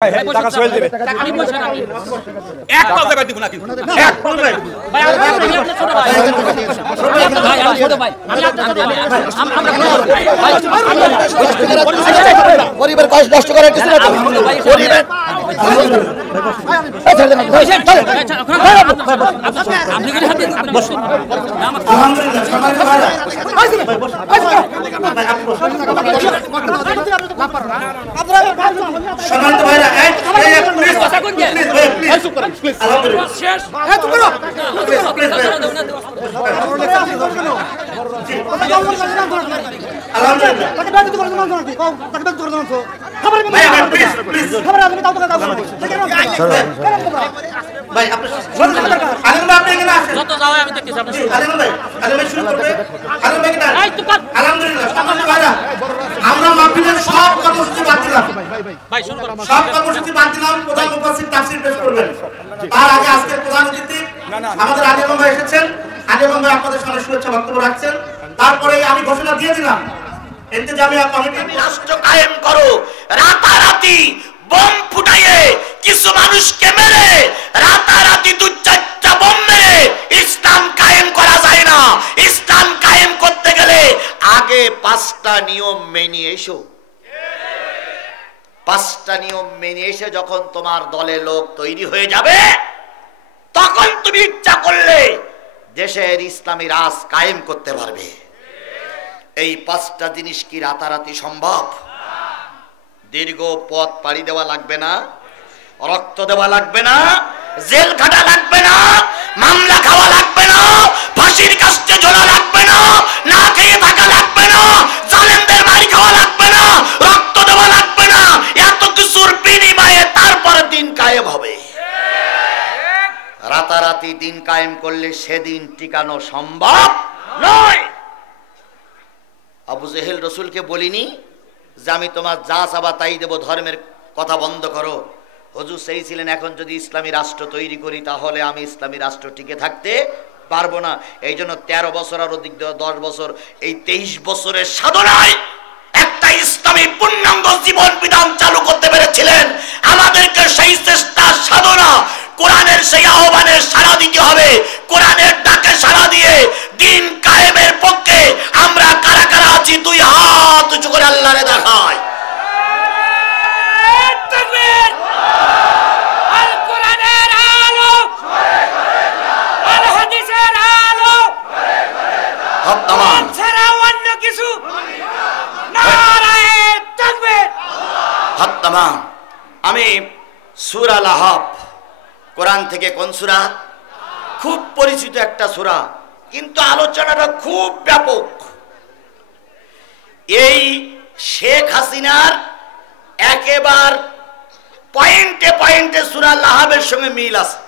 টাকা সোহেল দেবে আমি পয়সা না এক টাকা দিব না কিন্তু এক ভাই আমি আপনার ছোট ভাই ভাই আমি ছোট ভাই আমি আমরা পরিবার কষ্ট নষ্ট করার কিছু না পরিবার আপনি কি হাতে সম্মানিত ভাইরা প্লিজ কথা কোন কে এই চুপ করেন প্লিজ আলহামদুলিল্লাহ শেষ এই চুপ করো আলহামদুলিল্লাহ তাকে ব্যাগ দিতে পারছো না নাকি তাকে ব্যাগ দিতে পারছো খবর নেই ভাই প্লিজ প্লিজ খবর আমি দাও দাও ভাই আপনি আলিম ভাই আপনি এখানে আসেন যত যাও আমি দেখতেছি আপনি আলিম ভাই শুরু করবে আলিম ভাই কেন এই তো কাট আলহামদুলিল্লাহ সম্মানিত ভাইরা আমরা মাহফিলের সব কর্মসূচি বাদ দিলাম ভাই শুরু করো সব কর্মসূচি বাদ দিলাম প্রধান মুফাসসির তাফসীর পেশ করবেন তার আগে আজকের প্রধান অতিথি আমাদের আলিম ভাই এসেছেন আলিম ভাই আপনাদের সামনে শুভেচ্ছা বক্তব্য রাখছেন তারপরে আমি ঘোষণা দিয়ে দিলাম ইন্তেজামিয়া কমিটি রাষ্ট্র কায়েম করো রাতারাতি বম ফুটাইয়ে কিছু মানুষকে মেরে রাতারাতি দু চারটা বম মেরে ইসলাম কায়েম করা যায় না ইসলাম কায়েম করতে গেলে আগে পাঁচটা নিয়ম মেনে এসো পাঁচটা নিয়ম মেনে এসে যখন তোমার দলে লোক তৈরি হয়ে যাবে তখন তুমি ইচ্ছা করলে দেশের ইসলামী রাজ কায়েম করতে পারবে এই পাঁচটা জিনিস কি রাতারাতি সম্ভব দীর্ঘ পথ পাড়ি দেওয়া লাগবে না রক্ত দেওয়া লাগবে না জেল খাটা লাগবে না মামলা খাওয়া লাগবে না ফাঁসির কাস্টে ঝোলা লাগবে না না খেয়ে থাকা লাগবে না জালেমদের মারি খাওয়া লাগবে না রক্ত দেওয়া লাগবে না এত কিছুর বিনিময়ে তারপরে দিন কায়েম হবে রাতারাতি দিন কায়েম করলে সেদিন টিকানো সম্ভব নয় আবু জেহেল রসুলকে বলিনি যে আমি তোমার যা চাবা তাই দেব ধর্মের কথা বন্ধ করো হুজুর সেই ছিলেন এখন যদি ইসলামী রাষ্ট্র তৈরি করি তাহলে আমি ইসলামী রাষ্ট্র টিকে থাকতে পারবো না এই জন্য 13 বছর আর অধিক 10 বছর এই 23 বছরের সাধনায় একটা ইসলামী পূর্ণাঙ্গ জীবন বিধান চালু করতে পেরেছিলেন আমাদেরকে সেই চেষ্টা সাধনা কোরআনের সেই আহ্বানে সাড়া দিতে হবে কোরআনের ডাকে সাড়া দিয়ে দিন কায়েমের পক্ষে আমরা কারা কারা আছি দুই হাত উঁচু করে আল্লাহরে দেখাই তাকবীর আল কোরআনের আলো আল হাদিসের আলো হত্তামান ছাড়া অন্য কিছু নারায়ে তাকবীর হত্তামান আমি সূরা লাহাব কোরআন থেকে কোন সূরা খুব পরিচিত একটা সূরা কিন্তু আলোচনাটা খুব ব্যাপক এই শেখ হাসিনার একেবারে পয়েন্টে পয়েন্টে সূরা লাহাবের সঙ্গে মিল আছে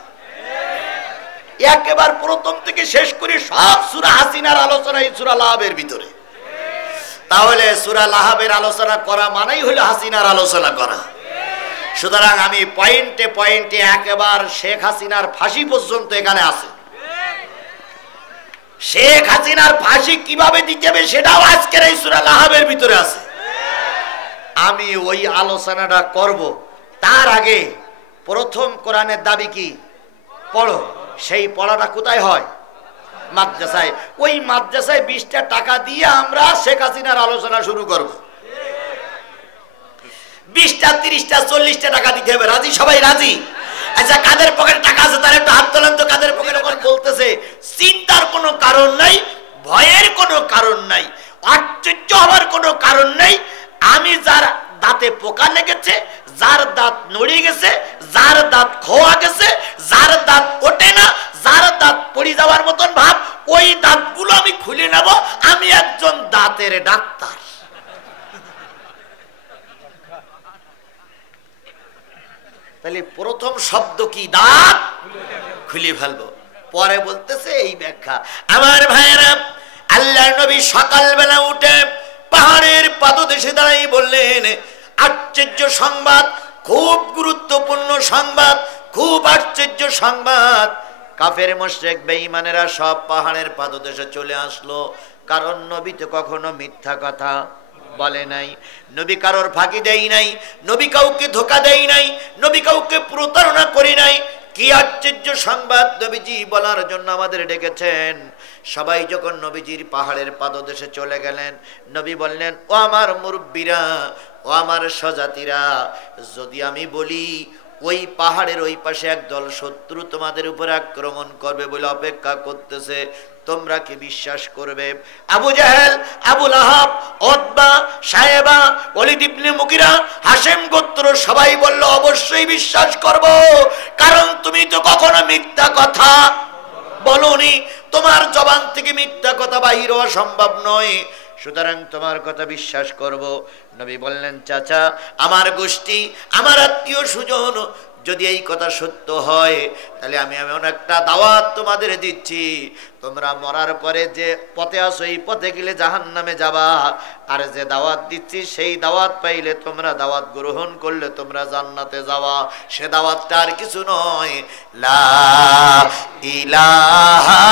একেবারে প্রথম থেকে শেষ করে সব সূরা হাসিনার আলোচনা এই সূরা লাহাবের ভিতরে তাহলে সূরা লাহাবের আলোচনা করা মানেই হলো হাসিনার আলোচনা করা সুতরাং আমি পয়েন্টে পয়েন্টে একেবারে শেখ হাসিনার ফাঁসি পর্যন্ত এখানে আছে শেখ হাসিনার ফাঁসি কিভাবে দিতে হবে সেটাও আজকের এই সূরা লাহাবের ভিতরে আছে আমি ওই আলোচনাটা করব তার আগে প্রথম কোরআনের দাবি কি পড়ো সেই পড়াটা কোথায় হয় মাদ্রাসায় ওই মাদ্রাসায় 20টা টাকা দিয়ে আমরা শেখ হাসিনার আলোচনা শুরু করব 20টা 30টা 40টা টাকা দিতে হবে রাজি সবাই রাজি আচ্ছা কাদের পকেটে টাকা আছে তার একটু হাত তোলেন তো কাদের পকেটে কোন বলতেছে চিন্তার কোনো কারণ নাই ভয়ের কোনো কারণ নাই আশ্চর্য হওয়ার কোনো কারণ নাই আমি যার দাঁতে পোকা লেগেছে যার দাঁত নড়ে গেছে যার দাঁত খোয়া গেছে যার দাঁত ওঠে না যার দাঁত পড়ে যাওয়ার মতন ভাব ওই দাঁতগুলো আমি খুলে নেব আমি একজন দাঁতের ডাক্তার তাহলে প্রথম শব্দ কি দাঁত খুলে ফেলবো পরে বলতেছে এই ব্যাখ্যা আমার ভাইয়েরা আল্লাহর নবী সকালবেলা উঠে পাহাড়ের পাদদেশে দাঁড়িয়ে বললেন আশ্চর্য সংবাদ খুব গুরুত্বপূর্ণ সংবাদ খুব আশ্চর্য সংবাদ কাফের মুশরিক বেঈমানেরা সব পাহাড়ের পাদদেশে চলে আসলো কারণ নবী তো কখনো মিথ্যা কথা বলে নাই। নবী কারোর ফাঁকি দেই নাই, নবী কাউকে ধোঁকা দেই নাই, নবী কাউকে প্রতারণা করি নাই। কি আশ্চর্য সংবাদ নবীজি বলার জন্য আমাদের ডেকেছেন। সবাই যখন নবীজির পাহাড়ের পাদদেশে চলে গেলেন, নবী বললেন, ও আমার মুরব্বীরা, ও আমার স্বজাতিরা, যদি আমি বলি ওই পাহাড়ের ওই পাশে একদল শত্রু তোমাদের উপরে আক্রমণ করবে বলে অপেক্ষা করতেছে, তোমরা কি বিশ্বাস করবে? আবু জাহেল, আবু লাহাব, উতবা, সায়েবা, ওলীদ ইবনে মুগীরা, হাশেম গোত্র সবাই বলল অবশ্যই বিশ্বাস করব, কারণ তুমি তো কখনো মিথ্যা কথা বলোনি, তোমার জবান থেকে মিথ্যা কথা বাহির হওয়া সম্ভব নয়, সুতরাং তোমার কথা বিশ্বাস করব। নবী বললেন, চাচা, আমার গোষ্ঠী, আমার আত্মীয় স্বজন, যদি এই কথা সত্য হয় তাহলে আমি এমন একটা দাওয়াত তোমাদের দিচ্ছি, তোমরা মরার পরে যে পথে আসো এই পথে গেলে জাহান্নামে যাবা, আর যে দাওয়াত দিচ্ছি সেই দাওয়াত পাইলে তোমরা দাওয়াত গ্রহণ করলে তোমরা জান্নাতে যাওয়া। সে দাওয়াতটা আর কিছু নয়, লা ইলাহা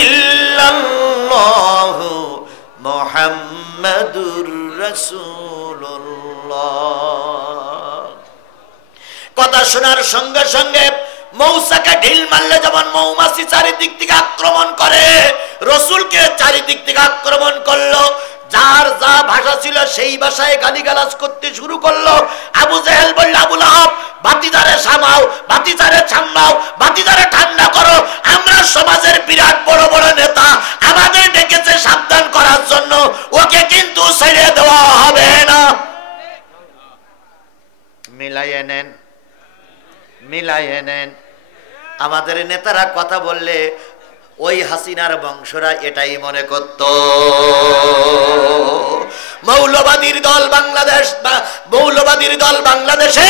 ইল্লাল্লাহু মুহাম্মাদুর রাসূলুল্লাহ। কথা শোনার সঙ্গে সঙ্গে মৌসাকে ঢিল মারলে যেমন মৌমাছি চারিদিক থেকে আক্রমণ করে, রসুলকে চারিদিক থেকে আক্রমণ করলো। যার যা ভাষা ছিল সেই ভাষায় গালিগালাজ করতে শুরু করলো। আবু জেহেল বলল, আবু লাহাব, বাতিদারে সামাও, বাতিদারে ছাম্মাও, বাতিদারে ঠান্ডা করো, আমরা সমাজের বিরাট বড় বড় নেতা, আমাদের ডেকেছে সাবধান করার জন্য, ওকে কিন্তু ছেড়ে দেওয়া হবে না। মিলাইয়ে নেন, মিলাইয়ে নেন। আমাদের নেতারা কথা বললে ওই হাসিনার বংশরা এটাই মনে করত, মৌলবাদীর দল বাংলাদেশ, মৌলবাদীর দল বাংলাদেশে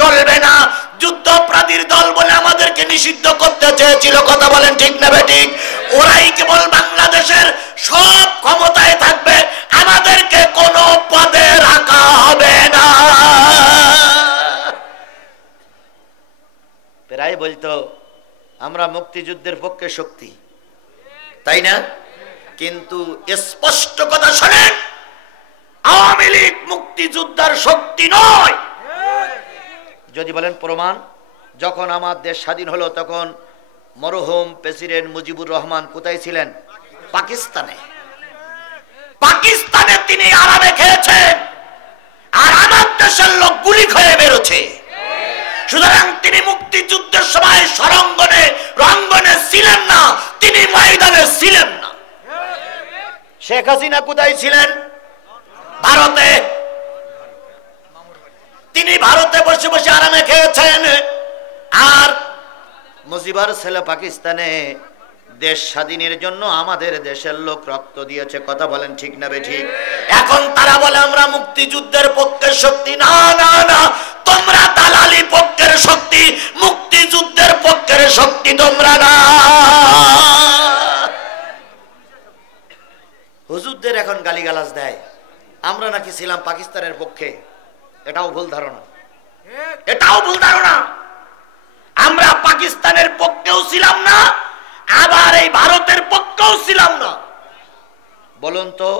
চলবে না, যুদ্ধাপরাধীর দল বলে আমাদেরকে নিষিদ্ধ করতে চেয়েছিল। কথা বলেন ঠিক না বেঠিক? ওরাই কেবল বাংলাদেশের সব ক্ষমতায় থাকবে, আমাদেরকে কোনো পদে রাখা হবে না। প্রায় বলতো আমরা মুক্তিযুদ্ধের পক্ষে শক্তি, তাই না? কিন্তু স্পষ্ট কথা শোনেন, আওয়ামী লীগ মুক্তিযোদ্ধার শক্তি নয়। যদি বলেন প্রমাণ, যখন আমার দেশ স্বাধীন হলো তখন মরহুম প্রেসিডেন্ট মুজিবুর রহমান কোথায় ছিলেন? পাকিস্তানে। পাকিস্তানে তিনি আরামে খেয়েছেন, আর আমার দেশের লোক গুলি খেয়ে বেরোছে। সুতরাং তিনি মুক্তিযুদ্ধের সময় সরঙ্গনে রঙ্গনে ছিলেন না, তিনি ময়দানে ছিলেন না। শেখ হাসিনা কোথায় ছিলেন? ভারতে। তিনি ভারতে বসে বসে আরামে খেয়েছেন, আর মুজিবার ছেলে পাকিস্তানে দেশ স্বাধীনের জন্য আমাদের দেশের লোক রক্ত দিয়েছে। কথা বলেন ঠিক না বেঠিক? এখন তারা বলে আমরা মুক্তিযুদ্ধের পক্ষের শক্তি। না না না, তোমরা দালালি পক্ষের শক্তি, মুক্তিযুদ্ধের পক্ষের শক্তি তোমরা না। হুজুরদের এখন গালিগালাজ দেয় আমরা নাকি ছিলাম পাকিস্তানের পক্ষে, এটাও ভুল ধারণা, এটাও ভুল ধারণা। আমরা পাকিস্তানের পক্ষেও ছিলাম না, আবার এই ভারতের পক্ষেও ছিলাম না। বলুন তো,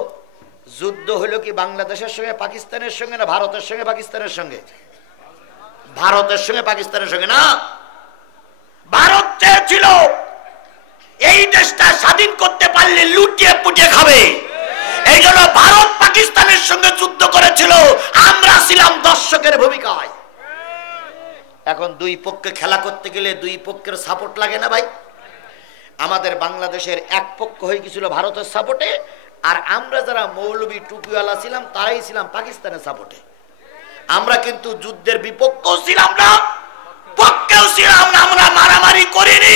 যুদ্ধ হলো কি বাংলাদেশের সঙ্গে পাকিস্তানের সঙ্গে, না ভারতের সঙ্গে পাকিস্তানের সঙ্গে? ভারতের সঙ্গে পাকিস্তানের সঙ্গে না। ভারত চেয়েছিল এই দেশটা স্বাধীন করতে পারলে লুটিয়ে পুটিয়ে খাবে, এই জন্য ভারত পাকিস্তানের সঙ্গে যুদ্ধ করেছিল, আমরা ছিলাম দর্শকের ভূমিকায়। এখন দুই পক্ষে খেলা করতে গেলে দুই পক্ষের সাপোর্ট লাগে না ভাই? আমাদের বাংলাদেশের এক পক্ষ হয়ে গেছিল ভারতের সাপোর্টে, আর আমরা যারা মৌলবী টুপিওয়ালা ছিলাম তারাই ছিলাম পাকিস্তানের সাপোর্টে। আমরা কিন্তু যুদ্ধের বিপক্ষেও ছিলাম না, পক্ষেও ছিলাম না। আমরা মারামারি করিনি,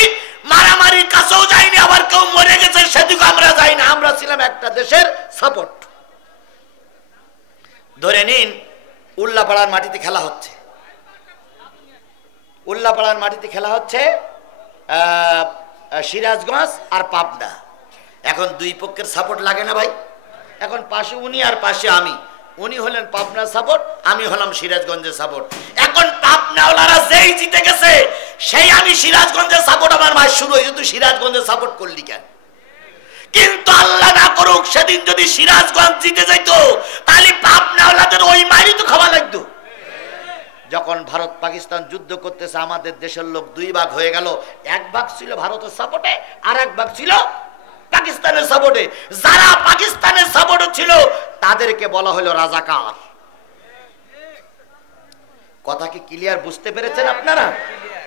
মারামারির কাছেও যাইনি, আবার কেউ মরে গেছে সেদিকে আমরা যাই না। আমরা ছিলাম একটা দেশের সাপোর্ট। ধরে নিন উল্লাপাড়ার মাটিতে খেলা হচ্ছে, উল্লাপাড়ার মাটিতে খেলা হচ্ছে সিরাজগঞ্জ আর পাবনা। এখন দুই পক্ষের সাপোর্ট লাগে না ভাই? এখন পাশে উনি আর পাশে আমি, উনি হলেন পাবনার সাপোর্ট, আমি হলাম সিরাজগঞ্জের সাপোর্ট। এখন পাবনাওয়ালারা যেই জিতে গেছে সেই আমি সিরাজগঞ্জের সাপোর্ট, আমার মাস শুরু হয়েছে, তুই সিরাজগঞ্জের সাপোর্ট করলি কেন? কিন্তু আল্লাহ না করুক সেদিন যদি সিরাজগঞ্জ জিতে যেত তাহলে পাবনাওয়ালাদের ওই মাইরি তো খাওয়া লাগতো। যখন ভারত পাকিস্তান যুদ্ধ করতেছে আমাদের দেশের লোক দুই ভাগ হয়ে গেল, এক ভাগ ছিল ভারতের সাপোর্টে আর এক ভাগ ছিল পাকিস্তানের সাপোর্টে। যারা পাকিস্তানের সাপোর্টে ছিল তাদেরকে বলা হলো রাজাকার। কথা কি ক্লিয়ার বুঝতে পেরেছেন আপনারা?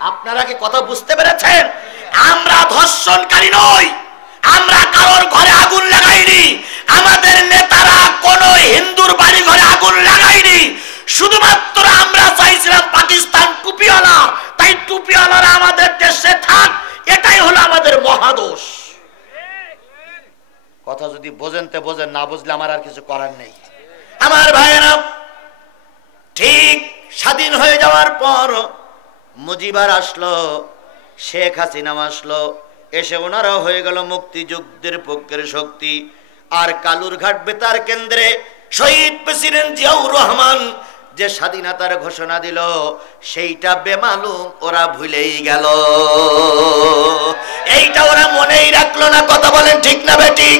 আপনারা কি কথা বুঝতে পেরেছেন? আমরা ধর্ষণকারী নই, আমরা কারোর ঘরে আগুন লাগাইনি, আমাদের নেতারা কোন হিন্দুর বাড়ি ঘরে আগুন লাগাইনি। শুধুমাত্র আমরা চাইছিলাম পাকিস্তান টুপিওয়ালা, তাই টুপিওয়ালারা আমাদের দেশে থাক, এটাই হলো আমাদের মহাদোষ। কথা যদি বোঝেন তে বোঝেন, না বুঝলে আমার আর কিছু করার নেই। আমার ভাইয়েরা, ঠিক স্বাধীন হয়ে যাওয়ার পর মুজিবার আসলো, শেখ হাসিনা আসলো, এসে ওনারাও হয়ে গেল মুক্তিযুদ্ধের পক্ষের শক্তি। আর কালুরঘাট বেতার কেন্দ্রে শহীদ প্রেসিডেন্ট জিয়াউর রহমান যে স্বাধীনতার ঘোষণা দিল সেইটা বেমালুম ওরা ভুলেই গেল, এইটা ওরা মনেই রাখলো না। কথা বলেন ঠিক না বেঠিক?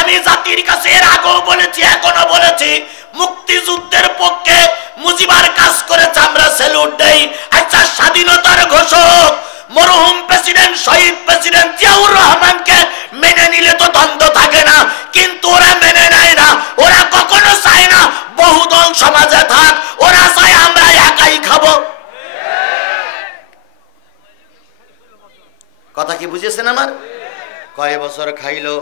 আমি জাতির কাছে এর আগেও বলেছি, এখনো বলেছি, মুক্তিযুদ্ধের পক্ষে মুজিবার কাজ করেছে, আমরা স্যালুট দেই। আচ্ছা, স্বাধীনতার ঘোষক মরহুম প্রেসিডেন্ট শহীদ প্রেসিডেন্ট জিয়াউর রহমানকে মেনে নিলে তো দ্বন্দ্ব থাকে না, কিন্তু ওরা মেনে নেয় না। ওরা কখনো চায় না বহুদল সমাজে থাক, ওরা চায় আমরা একাই খাবো। কথা কি বুঝেছেন আমার? কয় বছর খাইলো,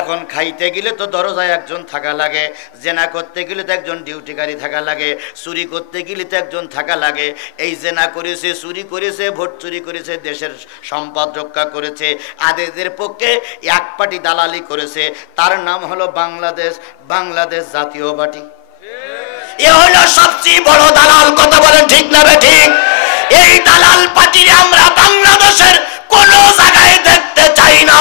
এখন খাইতে গেলে তো দরজায় একজন থাকা লাগে, জেনা করতে গেলে তো একজন ডিউটিকারী থাকা লাগে, চুরি করতে গেলে তো একজন থাকা লাগে। এই জেনা করেছে, চুরি করেছে, ভোট চুরি করেছে, দেশের সম্পদ রক্ষা করেছে, আদেদের পক্ষে এক পার্টি দালালি করেছে, তার নাম হলো বাংলাদেশ, বাংলাদেশ জাতীয় পার্টি। এ হলো সবচেয়ে বড় দালাল। কথা বলেন ঠিক না বেঠিক? এই দালাল পার্টি আমরা বাংলাদেশের কোন জায়গায় দেখতে চাই না।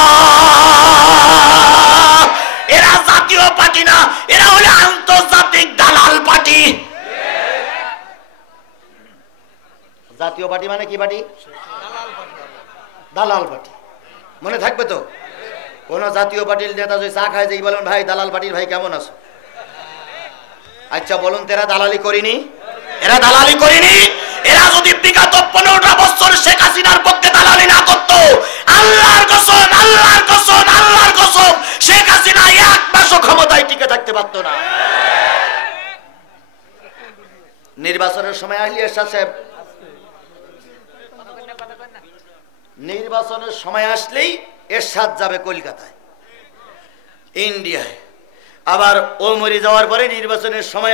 এরা জাতীয় পার্টি না, এরা হলো আন্তর্জাতিক দালাল পার্টি। জাতীয় পার্টি মানে কি পার্টি? দালাল পার্টি। মনে থাকবে তো? কোন জাতীয় পার্টির নেতা যদি চা খায় যেই বলেন ভাই দালাল পার্টির ভাই কেমন আছো, আচ্ছা বলুন তো এরা দালালি করিনি? এরা দালালি করিনি? এরা যদি বিগত 15টা বছর শেখ হাসিনার পক্ষে দালালি না করতো, আল্লাহর কসম, আল্লাহর কসম, আল্লাহর কসম, শেখ হাসিনা এক মাসও ক্ষমতায় টিকে থাকতে পারতো না। নির্বাচনের সময় আসলে এরশাদ সাহেব, নির্বাচনের সময় আসলেই এরশাদ যাবে কলকাতায়, ইন্ডিয়ায়, আবার ও মরে যাওয়ার পরে নির্বাচনের সময়